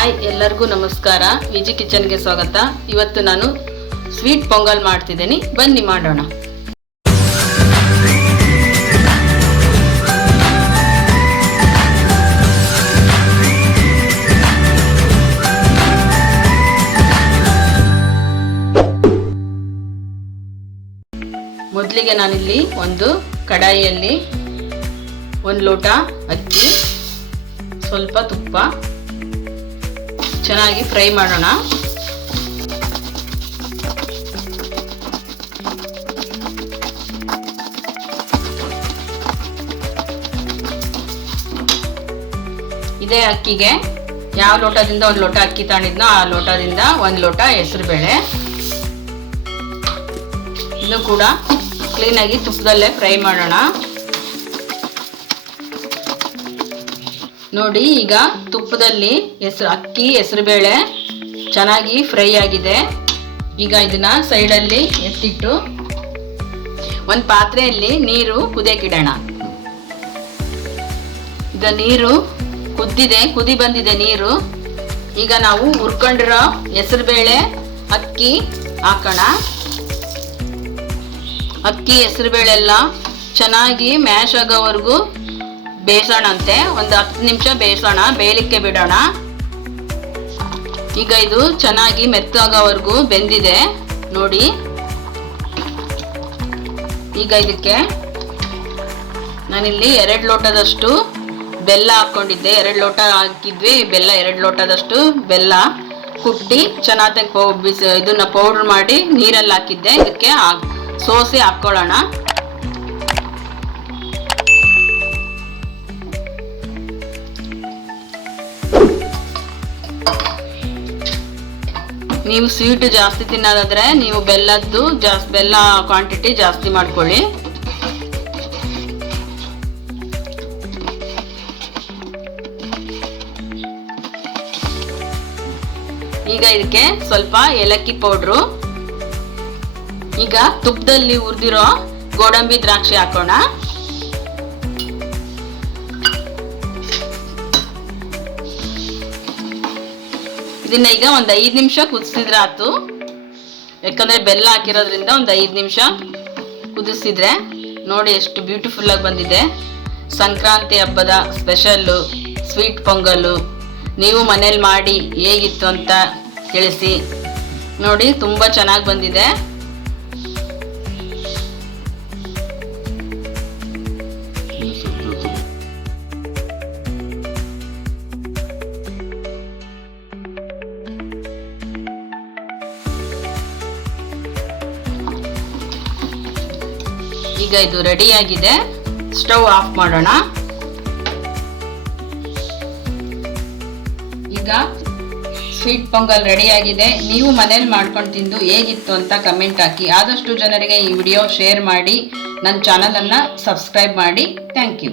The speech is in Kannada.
ಹಾಯ್ ಎಲ್ಲರಿಗೂ ನಮಸ್ಕಾರ. ವಿಜಿ ಕಿಚನ್ಗೆ ಸ್ವಾಗತ. ಇವತ್ತು ನಾನು ಸ್ವೀಟ್ ಪೊಂಗಲ್ ಮಾಡ್ತಿದ್ದೀನಿ, ಬನ್ನಿ ಮಾಡೋಣ. ಮೊದಲಿಗೆ ನಾನಿಲ್ಲಿ ಒಂದು ಕಡಾಯಿಯಲ್ಲಿ 1 ಲೋಟ ಅಕ್ಕಿ, ಸ್ವಲ್ಪ ತುಪ್ಪ ಚೆನ್ನಾಗಿ ಫ್ರೈ ಮಾಡೋಣ. ಇದೇ ಅಕ್ಕಿಗೆ ಯಾವ ಲೋಟದಿಂದ 1 ಲೋಟ ಅಕ್ಕಿ ತಗೊಂಡಿದ್ನೋ ಆ ಲೋಟದಿಂದ 1 ಲೋಟ ಹೆಸರುಬೇಳೆ, ಇದು ಕೂಡ ಕ್ಲೀನಾಗಿ ತುಪ್ಪದಲ್ಲೇ ಫ್ರೈ ಮಾಡೋಣ. ನೋಡಿ, ಈಗ ತುಪ್ಪದಲ್ಲಿ ಅಕ್ಕಿ ಹೆಸರುಬೇಳೆ ಚೆನ್ನಾಗಿ ಫ್ರೈ ಆಗಿದೆ. ಈಗ ಇದನ್ನ ಸೈಡಲ್ಲಿ ಎತ್ತಿಟ್ಟು ಒಂದು ಪಾತ್ರೆಯಲ್ಲಿ ನೀರು ಕುದಿಯಕ್ಕಿಡೋಣ. ಈಗ ನೀರು ಕುದಿ ಬಂದಿದೆ ನೀರು. ಈಗ ನಾವು ಹುರ್ಕೊಂಡಿರೋ ಹೆಸರುಬೇಳೆ ಅಕ್ಕಿ ಹಾಕೋಣ. ಅಕ್ಕಿ ಹೆಸರುಬೇಳೆ ಎಲ್ಲ ಚೆನ್ನಾಗಿ ಮ್ಯಾಶ್ ಆಗೋವರೆಗೂ ಬೇಯಿಸೋಣಂತೆ. ಒಂದು 10 ನಿಮಿಷ ಬೇಯಲಿಕ್ಕೆ ಬಿಡೋಣ. ಈಗ ಇದು ಚೆನ್ನಾಗಿ ಮೆತ್ತಾಗೋವರೆಗೂ ಬೆಂದಿದೆ ನೋಡಿ. ಈಗ ಇದಕ್ಕೆ ನಾನಿಲ್ಲಿ 2 ಲೋಟದಷ್ಟು ಬೆಲ್ಲ ಹಾಕ್ಕೊಂಡಿದ್ದೆ. 2 ಲೋಟ ಹಾಕಿದ್ವಿ ಬೆಲ್ಲ. 2 ಲೋಟದಷ್ಟು ಬೆಲ್ಲ ಕುಟ್ಟಿ ಚೆನ್ನಾಗಿ ಇದನ್ನ ಪೌಡ್ರ್ ಮಾಡಿ ನೀರಲ್ಲಿ ಹಾಕಿದ್ದೆ. ಇದಕ್ಕೆ ಸೋಸಿ ಹಾಕ್ಕೊಳ್ಳೋಣ. ನೀವು ಸ್ವೀಟ್ ಜಾಸ್ತಿ ತಿನ್ನೋದಾದ್ರೆ ನೀವು ಬೆಲ್ಲ ಕ್ವಾಂಟಿಟಿ ಜಾಸ್ತಿ ಮಾಡ್ಕೊಳ್ಳಿ. ಈಗ ಇದಕ್ಕೆ ಸ್ವಲ್ಪ ಏಲಕ್ಕಿ ಪೌಡ್ರು, ಈಗ ತುಪ್ಪದಲ್ಲಿ ಹುರಿದಿರೋ ಗೋಡಂಬಿ ದ್ರಾಕ್ಷಿ ಹಾಕೋಣ. ಇದನ್ನ ಈಗ ಒಂದು 5 ನಿಮಿಷ ಕುದಿಸಿದ್ರೆ ಆಯ್ತು. ಯಾಕಂದ್ರೆ ಬೆಲ್ಲ ಹಾಕಿರೋದ್ರಿಂದ ಒಂದು 5 ನಿಮಿಷ ಕುದಿಸಿದ್ರೆ ನೋಡಿ ಎಷ್ಟು ಬ್ಯೂಟಿಫುಲ್ ಆಗಿ ಬಂದಿದೆ. ಸಂಕ್ರಾಂತಿ ಹಬ್ಬದ ಸ್ಪೆಷಲ್ಲು ಸ್ವೀಟ್ ಪೊಂಗಲ್ಲು. ನೀವು ಮನೇಲಿ ಮಾಡಿ ಹೇಗಿತ್ತು ಅಂತ ತಿಳಿಸಿ. ನೋಡಿ, ತುಂಬ ಚೆನ್ನಾಗಿ ಬಂದಿದೆ. ಈಗ ಇದು ರೆಡಿಯಾಗಿದೆ. ಸ್ಟವ್ ಆಫ್ ಮಾಡೋಣ. ಈಗ ಸ್ವೀಟ್ ಪೊಂಗಲ್ ರೆಡಿಯಾಗಿದೆ. ನೀವು ಮನೇಲಿ ಮಾಡ್ಕೊಂಡು ತಿಂದು ಹೇಗಿತ್ತು ಅಂತ ಕಮೆಂಟ್ ಹಾಕಿ. ಆದಷ್ಟು ಜನರಿಗೆ ಈ ವಿಡಿಯೋ ಶೇರ್ ಮಾಡಿ. ನನ್ನ ಚಾನಲನ್ನು ಸಬ್ಸ್ಕ್ರೈಬ್ ಮಾಡಿ. Thank you.